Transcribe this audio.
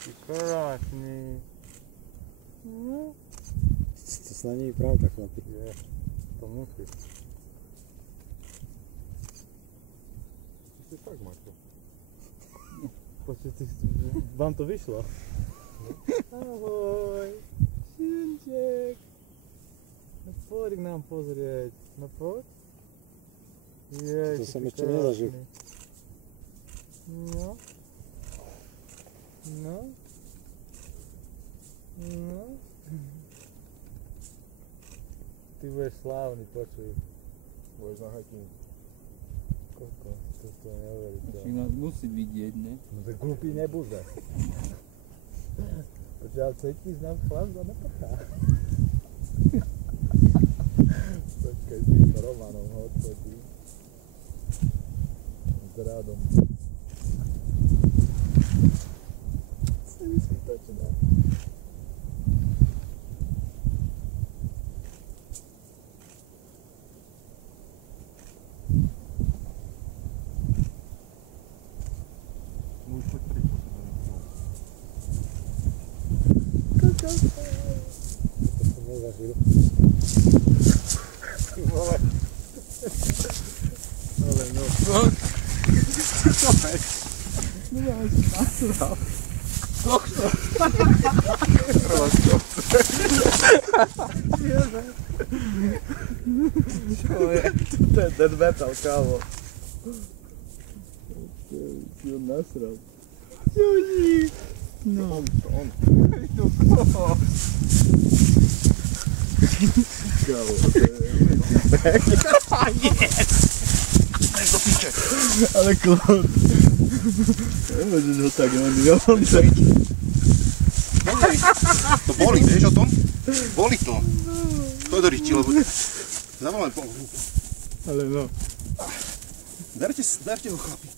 Ty krásný. No. To snad nie je pravda, chlapi. Je, to musí. Ty fakt máš to. Počkej, vám to vyšlo. Ahoj. Šinček. No poď k nám pozrieť. No poď. Jej, To som ešte nezažil. No. No. No. Ty budeš slávny, počuj. Budeš na hiking. Koľko? To je neuveriteľné. Však nás musí vidieť, ne? No to glupý nebude. Počuj, ale cítiš nám chlap za neprchá. Počkaj, s tým Romanom hodí. S Radom. Si myslím to, čo dá. No už poď preč po sebe. To som nezažil. Ty vole. Ale no. No ja som nasral. Čo je? To je dead metal, kámo. Si ho nasral. Joží. No. On. No koho? Kávo, to je... Yes! Do piče! Ale klon. Nemôžeš ho tak on. To boli, vieš o tom? Boli to. To je do riči, lebo... Zavolaj po... Ale no. Darte ho, chlapi.